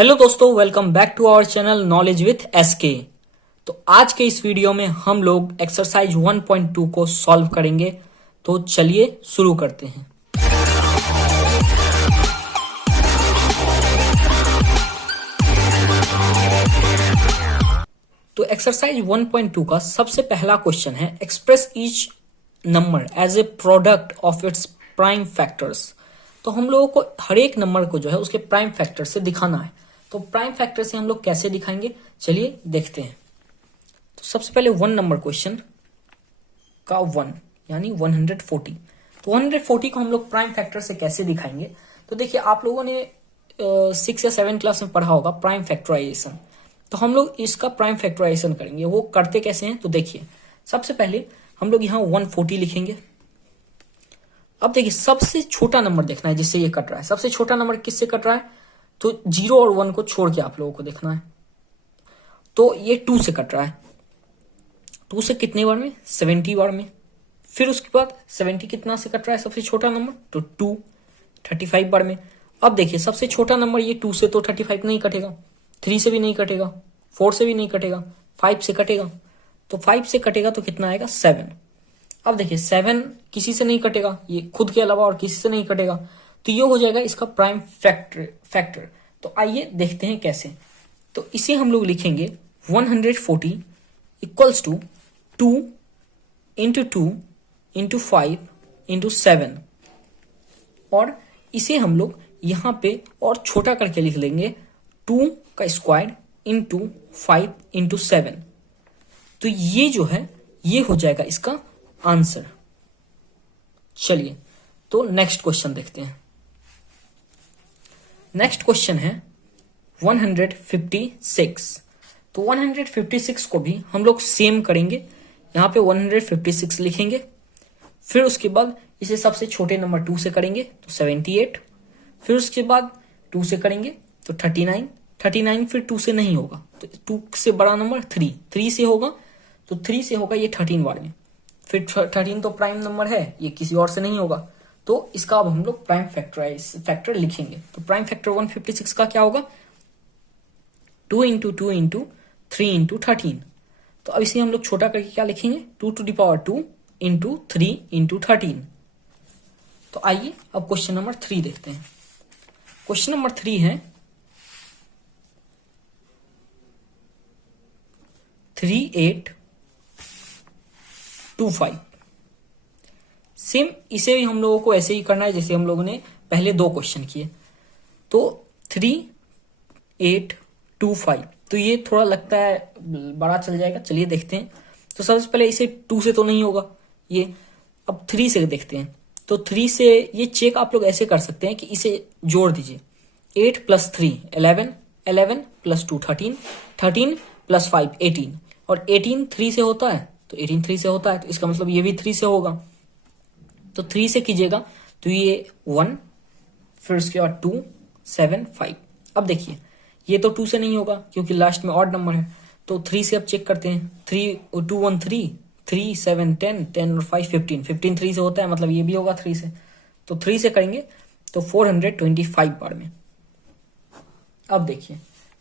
Hello दोस्तों, welcome back to our channel knowledge with SK. तो आज के इस वीडियो में हम लोग एक्सरसाइज 1.2 को सॉल्व करेंगे। तो चलिए शुरू करते हैं। तो एक्सरसाइज 1.2 का सबसे पहला क्वेश्चन है, express each number as a product of its prime factors. तो हम लोगों को हर एक नंबर को जो है उसके प्राइम फैक्टर से दिखाना है। तो प्राइम फैक्टर से हम लोग कैसे दिखाएंगे, चलिए देखते हैं। तो सबसे पहले 1 नंबर क्वेश्चन का 1 यानी 140। तो 140 को हम लोग प्राइम फैक्टर से कैसे दिखाएंगे, तो देखिए आप लोगों ने 6 या 7 क्लास में पढ़ा होगा प्राइम फैक्टराइजेशन। तो हम लोग इसका प्राइम फैक्टराइजेशन करेंगे। वो करते कैसे हैं, तो देखिए सबसे पहले हम लोग यहाँ 140 लिखेंगे। अब देखिए सबसे छोटा नंबर देखना है जिससे ये कट रहा है। सबसे छोटा नंबर किससे कट रहा है, तो 0 और 1 को छोड़ के आप लोगों को देखना है। तो ये 2 से कट रहा है। 2 से कितने बार में, 70 बार में। फिर उसके बाद 70 कितना से कट रहा है सबसे छोटा नंबर, तो 2 35 बार में। अब देखिए सबसे छोटा नंबर ये 2 से तो 35 नहीं कटेगा, 3 से भी नहीं कटेगा, 4 से भी नहीं कटेगा, 5 से कटेगा। तो 5 से कटेगा तो कितना आएगा, 7। अब देखिए 7 किसी से नहीं कटेगा, ये खुद के अलावा और किसी से नहीं कटेगा। तो ये हो जाएगा इसका प्राइम फैक्टर। तो आइए देखते हैं कैसे। तो इसे हम लोग लिखेंगे 140 equals to 2 into 2 into 5 into 7। और इसे हम लोग यहाँ पे और छोटा करके लिख लेंगे 2 का स्क्वायर इंटू 5 इंटू 7। तो ये जो है ये हो जाएगा इसका आंसर। चलिए तो नेक्स्ट क्वेश्चन देखते हैं। नेक्स्ट क्वेश्चन है 156। तो 156 को भी हम लोग सेम करेंगे। यहां पे 156 लिखेंगे। फिर उसके बाद इसे सबसे छोटे नंबर 2 से करेंगे तो 78। फिर उसके बाद 2 से करेंगे तो 39 फिर 2 से नहीं होगा तो 2 से बड़ा नंबर 3 से होगा। तो 3 से होगा ये 13 बार में। फिर 13 तो प्राइम नंबर है, ये किसी और से नहीं होगा। तो इसका अब हम लोग प्राइम फैक्टर लिखेंगे। तो प्राइम फैक्टर 156 का क्या होगा, 2 इंटू 2 इंटू 3 इंटू 13। तो अब इसे हम लोग छोटा करके क्या लिखेंगे, 2 to the power 2 into 3 into 13। तो आइए अब क्वेश्चन नंबर 3 देखते हैं। क्वेश्चन नंबर 3 है 3825। सेम इसे भी हम लोगों को ऐसे ही करना है जैसे हम लोगों ने पहले 2 क्वेश्चन किए। तो 3825, तो ये थोड़ा लगता है बड़ा चल जाएगा, चलिए देखते हैं। तो सबसे पहले इसे 2 से तो नहीं होगा ये, अब 3 से देखते हैं। तो 3 से ये चेक आप लोग ऐसे कर सकते हैं कि इसे जोड़ दीजिए। 8 + 3 11, 11 + 2 13, 13 + 5 18। और 18 3 से होता है तो 18 3 से होता है, तो इसका मतलब ये भी 3 से होगा। तो 3 से कीजिएगा तो ये 1, फिर उसके बाद 2 7 5। अब देखिए ये तो 2 से नहीं होगा क्योंकि लास्ट में ऑड नंबर है। तो 3 से अब चेक करते हैं। 3 2 1 3 3 7 10 10 और 5 15 15 3 से होता है, मतलब ये भी होगा 3 से। तो 3 से करेंगे तो 425 बार में। अब देखिए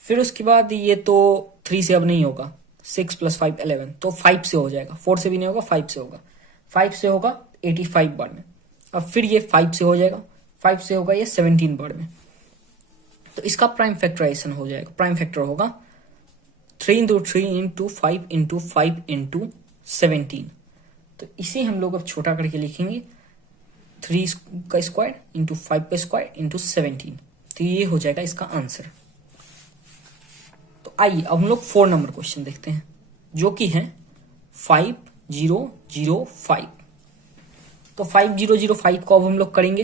फिर उसके बाद ये तो 3 से अब नहीं होगा, 6 + 5 11, तो 5 से हो जाएगा। 4 से भी नहीं होगा, 5 से होगा। 5 से होगा 85 बार में। अब फिर ये 5 से हो जाएगा, 5 से होगा ये 17 बार में। तो इसका प्राइम फैक्टराइजेशन हो जाएगा। प्राइम फैक्टर होगा 3 इंटू 3 इंटू 5 इंटू 5 इंटू 17। तो इसे हम लोग अब छोटा करके लिखेंगे 3 का स्क्वायर इंटू 5 का स्क्वायर इंटू 17। तो ये हो जाएगा इसका आंसर। तो आइए अब हम लोग 4 नंबर क्वेश्चन देखते हैं जो कि है 5005। तो 5005 को अब हम लोग करेंगे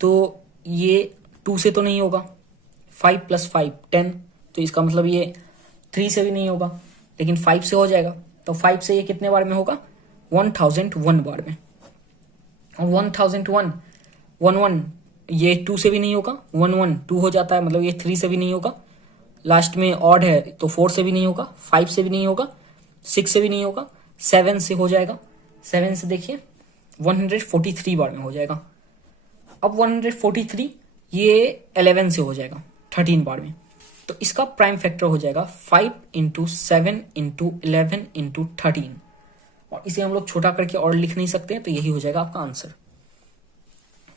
तो ये 2 से तो नहीं होगा, 5 + 5 10, तो इसका मतलब ये 3 से भी नहीं होगा, लेकिन 5 से हो जाएगा। तो 5 से ये कितने बार में होगा, 1001 बार में। और 1001 11 ये 2 से भी नहीं होगा, 11 2 हो जाता है, मतलब ये 3 से भी नहीं होगा। लास्ट में ऑड है तो 4 से भी नहीं होगा, 5 से भी नहीं होगा, 6 से भी नहीं होगा, 7 से हो जाएगा। 7 से देखिए 143 बार में हो जाएगा। अब 143 ये 11 से हो जाएगा 13 बार में। तो इसका प्राइम फैक्टर हो जाएगा 5 इंटू 7 इंटू 11 इंटू 13, और इसे हम लोग छोटा करके और लिख नहीं सकते हैं, तो यही हो जाएगा आपका आंसर।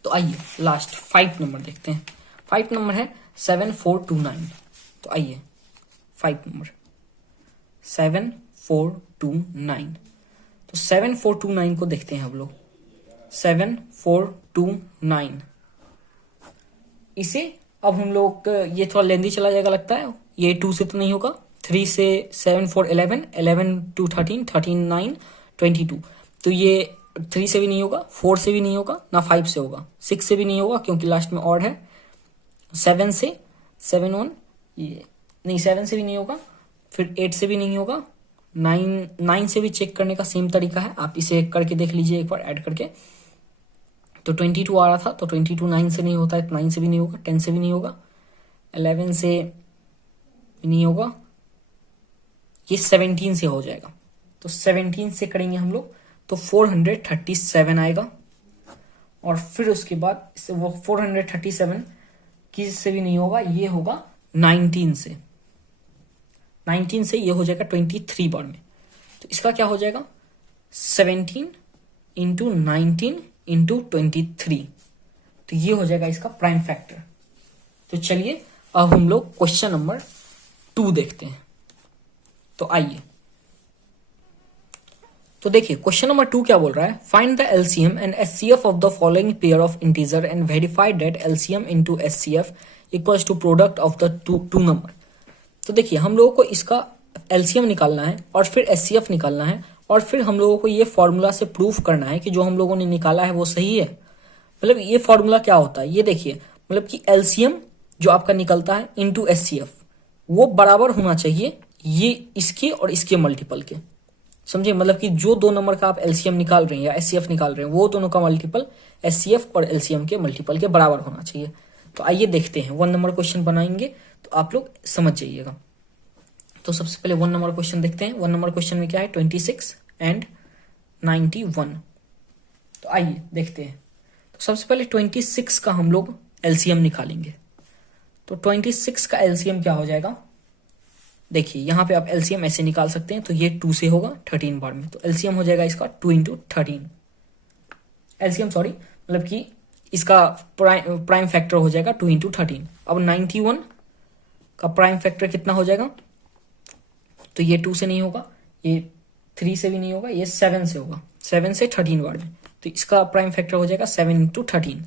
तो आइए लास्ट 5 नंबर देखते हैं। 5 नंबर है 7429। तो आइए 5 नंबर 7429। तो 7429 को देखते हैं हम लोग। 7429 इसे अब हम लोग, ये थोड़ा लेंदी चला जाएगा लगता है, ये 2 से तो नहीं होगा, 3 से 7 4 11, 11 2 13, 13 9 22, तो ये 3 से भी नहीं होगा, 4 से भी नहीं होगा, ना 5 से होगा, 6 से भी नहीं होगा क्योंकि लास्ट में ऑड है, 7 से 7 1 ये नहीं, 7 से भी नहीं होगा, फिर 8 से भी नहीं होगा, 9 से भी चेक करने का सेम तरीका है, आप इसे करके देख लीजिए एक बार ऐड करके। तो 22 आ रहा था, तो 22 9 से नहीं होता है, 9 से भी नहीं होगा, 10 से भी नहीं होगा, 11 से भी नहीं होगा, ये 17 से हो जाएगा। तो 17 से करेंगे हम लोग तो 437 आएगा, और फिर उसके बाद वो 437 किस से भी नहीं होगा, ये होगा 19 से। 19 से ये हो जाएगा 23 बार में। तो इसका क्या हो जाएगा 17 इंटू 19 इंटू 23, तो ये हो जाएगा इसका प्राइम फैक्टर। तो चलिए अब हम लोग क्वेश्चन नंबर 2 देखते हैं। तो आइए, तो देखिए क्वेश्चन नंबर 2 क्या बोल रहा है, find the LCM and HCF of the following pair of integer and verify that LCM into HCF equals to product of the two number. तो देखिए हम लोगों को इसका एलसीएम निकालना है और फिर एचसीएफ निकालना है, और फिर हम लोगों को ये फॉर्मूला से प्रूफ करना है कि जो हम लोगों ने निकाला है वो सही है। मतलब ये फॉर्मूला क्या होता है, ये देखिए, मतलब कि एलसीएम जो आपका निकलता है इनटू एचसीएफ वो बराबर होना चाहिए ये इसके और इसके मल्टीपल के, समझे। मतलब कि जो दो नंबर का आप एलसीएम निकाल रहे हैं या एचसीएफ निकाल रहे हैं वो दोनों का मल्टीपल एचसीएफ और एलसीएम के मल्टीपल के बराबर होना चाहिए। तो आइए देखते हैं, 1 नंबर क्वेश्चन बनाएंगे तो आप लोग समझ जाइएगा। तो सबसे पहले 1 नंबर क्वेश्चन देखते हैं। 1 नंबर क्वेश्चन में क्या है, 26 एंड 91। तो आइए देखते हैं। तो सबसे पहले 26 का हम लोग एलसीएम निकालेंगे। तो 26 का एलसीएम क्या हो जाएगा, देखिए यहाँ पे आप एलसीएम ऐसे निकाल सकते हैं, तो ये 2 से होगा 13 बार में, तो एलसीएम हो जाएगा इसका 2 इंटू 13 एलसीएम, सॉरी, मतलब कि इसका प्राइम फैक्टर हो जाएगा 2 इंटू 13। अब 91 का प्राइम फैक्टर कितना हो जाएगा, तो ये 2 से नहीं होगा, ये 3 से भी नहीं होगा, ये 7 से होगा, 7 से 13 बार में, तो इसका प्राइम फैक्टर हो जाएगा 7 इंटू 13।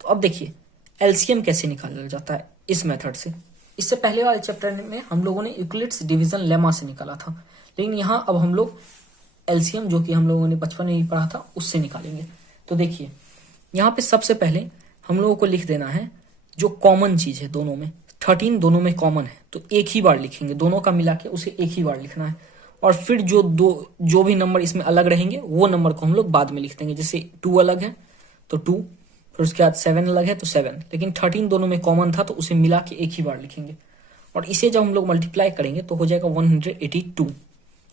तो अब देखिए एलसीएम कैसे निकाला जाता है इस मेथड से। इससे पहले वाले चैप्टर में हम लोगों ने यूक्लिड्स डिवीजन लेमा से निकाला था, लेकिन यहाँ अब हम लोग एलसीएम जो कि हम लोगों ने बचपन में ही पढ़ा था उससे निकालेंगे। तो देखिए यहाँ पे सबसे पहले हम लोगों को लिख देना है जो कॉमन चीज है दोनों में, 13 दोनों में कॉमन है, तो एक ही बार लिखेंगे, दोनों का मिला के उसे एक ही बार लिखना है। और फिर जो भी नंबर इसमें अलग रहेंगे वो नंबर को हम लोग बाद में लिख देंगे। जैसे 2 अलग है तो 2, फिर उसके बाद 7 अलग है तो 7, लेकिन 13 दोनों में कॉमन था तो उसे मिला के एक ही बार लिखेंगे। और इसे जब हम लोग मल्टीप्लाई करेंगे तो हो जाएगा 182,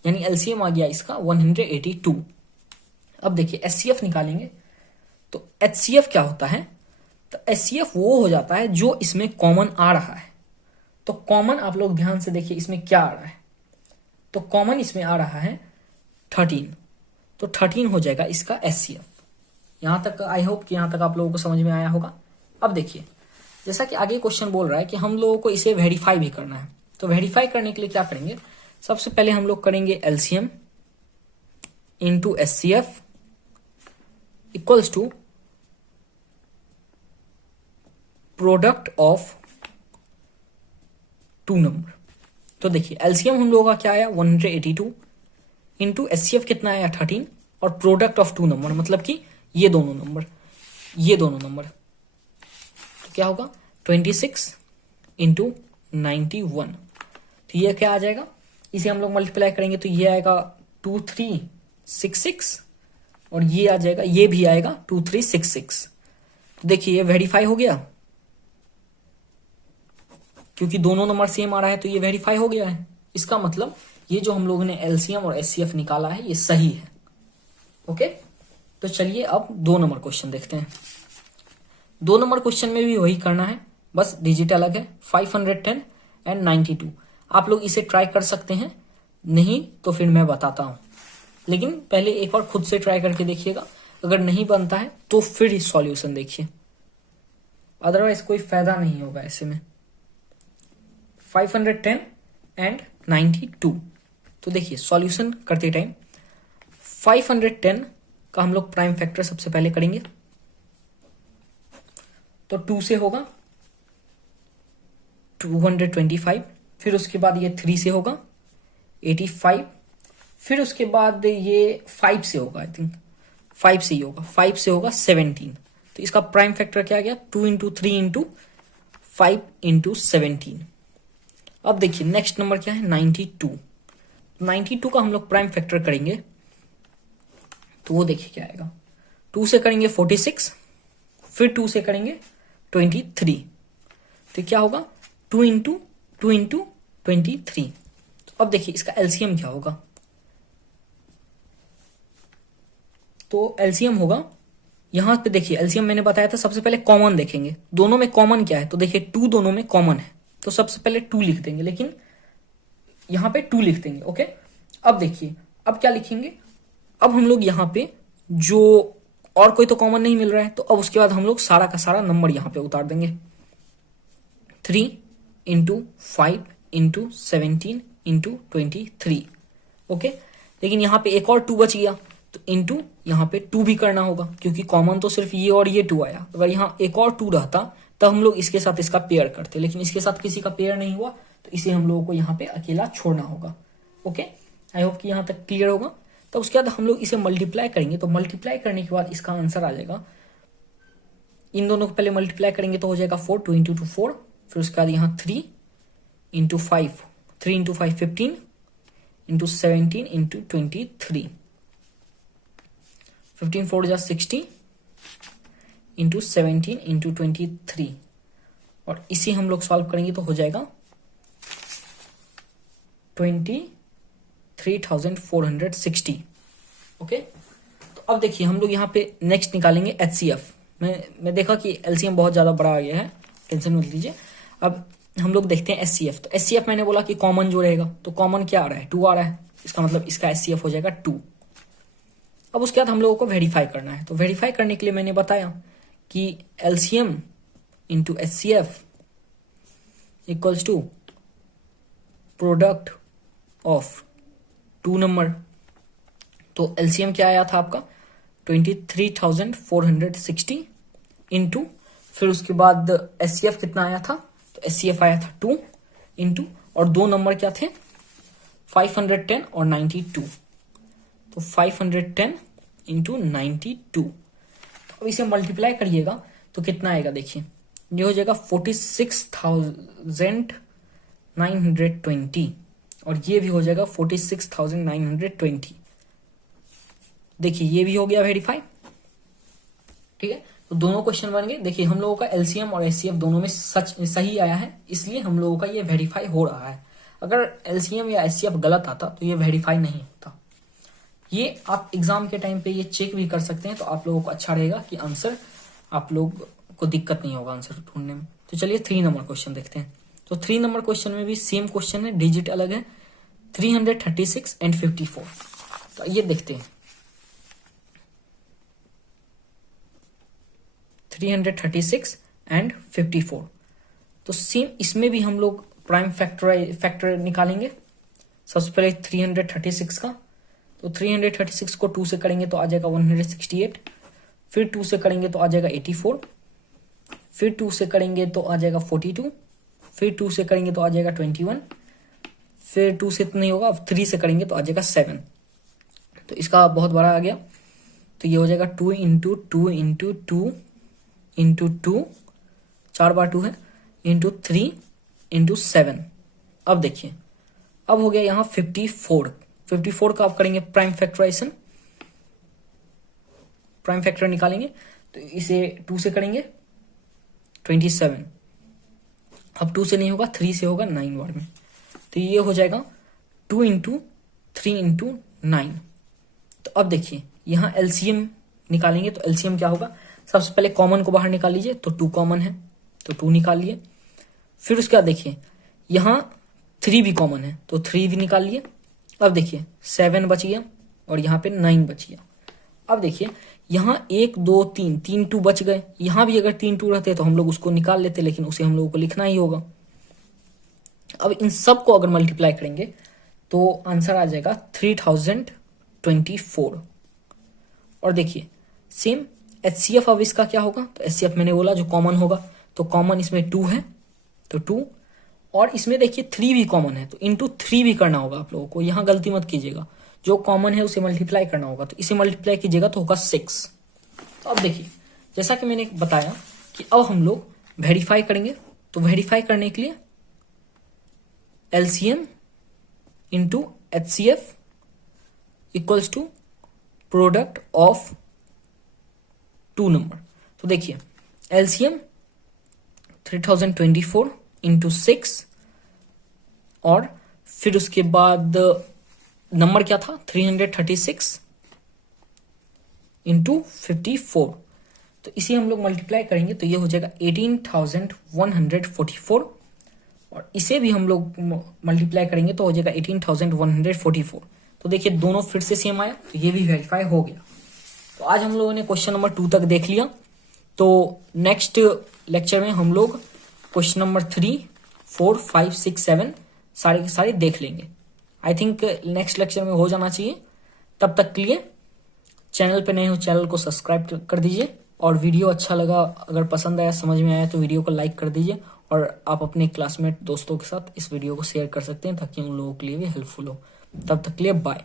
यानी एलसीएम आ गया इसका 182। अब देखिए एचसीएफ निकालेंगे, तो एचसीएफ क्या होता है, तो एचसीएफ वो हो जाता है जो इसमें कॉमन आ रहा है। तो कॉमन आप लोग ध्यान से देखिए इसमें क्या आ रहा है, तो कॉमन इसमें आ रहा है 13, तो 13 हो जाएगा इसका एचसीएफ। यहां तक आई होप कि यहां तक आप लोगों को समझ में आया होगा। अब देखिए जैसा कि आगे क्वेश्चन बोल रहा है कि हम लोगों को इसे वेरीफाई भी करना है, तो वेरीफाई करने के लिए क्या करेंगे, सबसे पहले हम लोग करेंगे LCM into HCF equals to product of 2 number. तो देखिए एलसीएम हम लोगों का क्या आया 182 इंटू एचसीएफ कितना आया 13, और प्रोडक्ट ऑफ 2 नंबर मतलब कि ये दोनों नंबर, तो क्या होगा 26 इंटू 91। तो ये क्या आ जाएगा, इसे हम लोग मल्टीप्लाई करेंगे तो ये आएगा 2366, और ये आ जाएगा, ये भी आएगा 2366। तो देखिए ये वेरीफाई हो गया, क्योंकि दोनों नंबर सेम आ रहा है तो ये वेरीफाई हो गया है। इसका मतलब ये जो हम लोगों ने एलसीएम और एचसीएफ निकाला है ये सही है। ओके, तो चलिए अब 2 नंबर क्वेश्चन देखते हैं। 2 नंबर क्वेश्चन में भी वही करना है, बस डिजिट अलग है। 510 एंड 92। आप लोग इसे ट्राई कर सकते हैं, नहीं तो फिर मैं बताता हूं, लेकिन पहले एक बार खुद से ट्राई करके देखिएगा। अगर नहीं बनता है तो फिर इस सॉल्यूशन देखिए, अदरवाइज कोई फायदा नहीं होगा ऐसे में। 510 एंड 92। तो देखिए सॉल्यूशन करते टाइम 510 का हम लोग प्राइम फैक्टर सबसे पहले करेंगे, तो 2 से होगा 225, फिर उसके बाद ये 3 से होगा 85, फिर उसके बाद ये 5 से होगा, आई थिंक 5 से ही होगा, 5 से होगा 17। तो इसका प्राइम फैक्टर क्या गया, 2 इंटू 3 इंटू 5 इंटू 17। अब देखिए नेक्स्ट नंबर क्या है, 92। 92 का हम लोग प्राइम फैक्टर करेंगे तो वो देखिए क्या आएगा, 2 से करेंगे 46, फिर 2 से करेंगे 23, तो क्या होगा 2 इंटू 2 इंटू 23। तो अब देखिए इसका एलसीएम क्या होगा, तो एलसीएम होगा, यहां पे देखिए एलसीएम मैंने बताया था सबसे पहले कॉमन देखेंगे, दोनों में कॉमन क्या है, तो देखिए 2 दोनों में कॉमन है, तो सबसे पहले 2 लिख देंगे, लेकिन यहां पे 2 लिख देंगे। ओके, अब देखिए अब क्या लिखेंगे, अब हम लोग यहां पे जो और कोई तो कॉमन नहीं मिल रहा है, तो अब उसके बाद हम लोग सारा का सारा नंबर यहां पे उतार देंगे, 3 इंटू 5 इंटू 17 इंटू 23। ओके, लेकिन यहां पे एक और 2 बच गया, तो इंटू यहां पे 2 भी करना होगा, क्योंकि कॉमन तो सिर्फ ये और ये 2 आया। अगर यहां एक और 2 रहता तब हम लोग इसके साथ इसका पेयर करते, लेकिन इसके साथ किसी का पेयर नहीं हुआ, तो इसे हम लोगों को यहाँ पे अकेला छोड़ना होगा। ओके, आई होप कि यहां तक क्लियर होगा। तो उसके बाद हम लोग इसे मल्टीप्लाई करेंगे, तो मल्टीप्लाई करने के बाद इसका आंसर आ जाएगा, इन दोनों को पहले मल्टीप्लाई करेंगे तो हो जाएगा 4, 2 इंटू 2 4, फिर उसके बाद यहाँ 3 इंटू 5, 3 इंटू 5 15 इंटू 17 इंटू 23, 15 4 जा 60 इंटू 17 इंटू 23, और इसी हम लोग सॉल्व करेंगे तो हो जाएगा 23,460। ओके, तो अब देखिए हम लोग यहाँ पे नेक्स्ट निकालेंगे एचसीएफ। मैं देखा कि एलसीएम बहुत ज्यादा बड़ा आ गया है, टेंशन मत लीजिए। अब हम लोग देखते हैं एचसीएफ। तो एचसीएफ मैंने बोला कि कॉमन जो रहेगा, तो कॉमन क्या आ रहा है, 2 आ रहा है, इसका मतलब इसका एचसीएफ हो जाएगा 2। अब उसके बाद हम लोगों को वेरीफाई करना है, तो वेरीफाई करने के लिए मैंने बताया कि LCM into HCF equals to product of 2 number. तो एलसीएम क्या आया था आपका 23,460 इंटू, फिर उसके बाद एचसीएफ कितना आया था, तो एचसीएफ आया था 2 इंटू, और 2 नंबर क्या थे 510 और 92, तो 510 इंटू 92। अब इसे मल्टीप्लाई करिएगा तो कितना आएगा, देखिए ये हो जाएगा 46,920, और ये भी हो जाएगा 46,920। देखिए ये भी हो गया वेरीफाई। ठीक है, तो दोनों क्वेश्चन बन गए। देखिए हम लोगों का एलसीएम और एचसीएफ दोनों में सही आया है, इसलिए हम लोगों का ये वेरीफाई हो रहा है। अगर एलसीएम या एचसीएफ गलत आता तो ये वेरीफाई नहीं होता। ये आप एग्जाम के टाइम पे ये चेक भी कर सकते हैं, तो आप लोगों को अच्छा रहेगा कि आंसर, आप लोग को दिक्कत नहीं होगा आंसर ढूंढने में। तो चलिए 3 नंबर क्वेश्चन देखते हैं। तो 3 नंबर क्वेश्चन में भी सेम क्वेश्चन है, डिजिट अलग है, 336 एंड 54। तो ये देखते हैं 336 एंड 54। तो सेम इसमें भी हम लोग प्राइम फैक्टर निकालेंगे। सबसे पहले 336 का, तो 336 को 2 से करेंगे तो आ जाएगा 168, फिर 2 से करेंगे तो आ जाएगा 84, फिर 2 से करेंगे तो आ जाएगा 42, फिर 2 से करेंगे तो आ जाएगा 21, फिर 2 से तो नहीं होगा, अब 3 से करेंगे तो आ जाएगा 7। तो इसका बहुत बड़ा आ गया, तो ये हो जाएगा 2 इंटू 2 इंटू 2 इंटू 2, 4 बार 2 है, इंटू 3 इंटू 7। अब देखिए अब हो गया यहाँ 54 का आप करेंगे प्राइम फैक्टराइजेशन, प्राइम फैक्टर निकालेंगे तो इसे 2 से करेंगे 27, अब 2 से नहीं होगा, 3 से होगा 9 बार में, तो ये हो जाएगा 2 इंटू 3 इंटू 9। तो अब देखिए यहाँ एलसीएम निकालेंगे, तो एलसीएम क्या होगा, सबसे पहले कॉमन को बाहर निकाल लीजिए, तो 2 कॉमन है तो 2 निकाल लिए। फिर उसके बाद देखिए यहाँ 3 भी कॉमन है तो 3 भी निकाल लिए। अब देखिए 7 बच गया और यहाँ पे 9 बच गया। अब देखिए यहाँ 1 2 3 3 2 बच गए। यहाँ भी अगर 3 2 रहते तो हम लोग उसको निकाल लेते, लेकिन उसे हम लोगों को लिखना ही होगा। अब इन सब को अगर मल्टीप्लाई करेंगे तो आंसर आ जाएगा 3024। और देखिए सेम HCF अब इसका क्या होगा, तो HCF मैंने बोला जो कॉमन होगा, तो कॉमन इसमें 2 है तो 2, और इसमें देखिए 3 भी कॉमन है तो इंटू 3 भी करना होगा आप लोगों को। यहाँ गलती मत कीजिएगा, जो कॉमन है उसे मल्टीप्लाई करना होगा, तो इसे मल्टीप्लाई कीजिएगा तो होगा 6। तो अब देखिए जैसा कि मैंने बताया कि अब हम लोग वेरीफाई करेंगे, तो वेरीफाई करने के लिए LCM into HCF equals to product of 2 number. तो देखिए LCM 3024 इंटू 6, और फिर उसके बाद नंबर क्या था 336 इंटू 54, तो इसे हम लोग मल्टीप्लाई करेंगे तो ये हो जाएगा 18,144, और इसे भी हम लोग मल्टीप्लाई करेंगे तो हो जाएगा 18,144। तो देखिए दोनों फिर से सेम आया, तो ये भी वेरीफाई हो गया। तो आज हम लोगों ने क्वेश्चन नंबर 2 तक देख लिया। तो नेक्स्ट लेक्चर में हम लोग क्वेश्चन नंबर 3 4 5 6 7 सारे के सारे देख लेंगे। आई थिंक नेक्स्ट लेक्चर में हो जाना चाहिए। तब तक के लिए चैनल पे नए हो चैनल को सब्सक्राइब कर दीजिए, और वीडियो अच्छा लगा, अगर पसंद आया, समझ में आया तो वीडियो को लाइक कर दीजिए, और आप अपने क्लासमेट दोस्तों के साथ इस वीडियो को शेयर कर सकते हैं ताकि उन लोगों के लिए भी हेल्पफुल हो। तब तक के लिए बाय।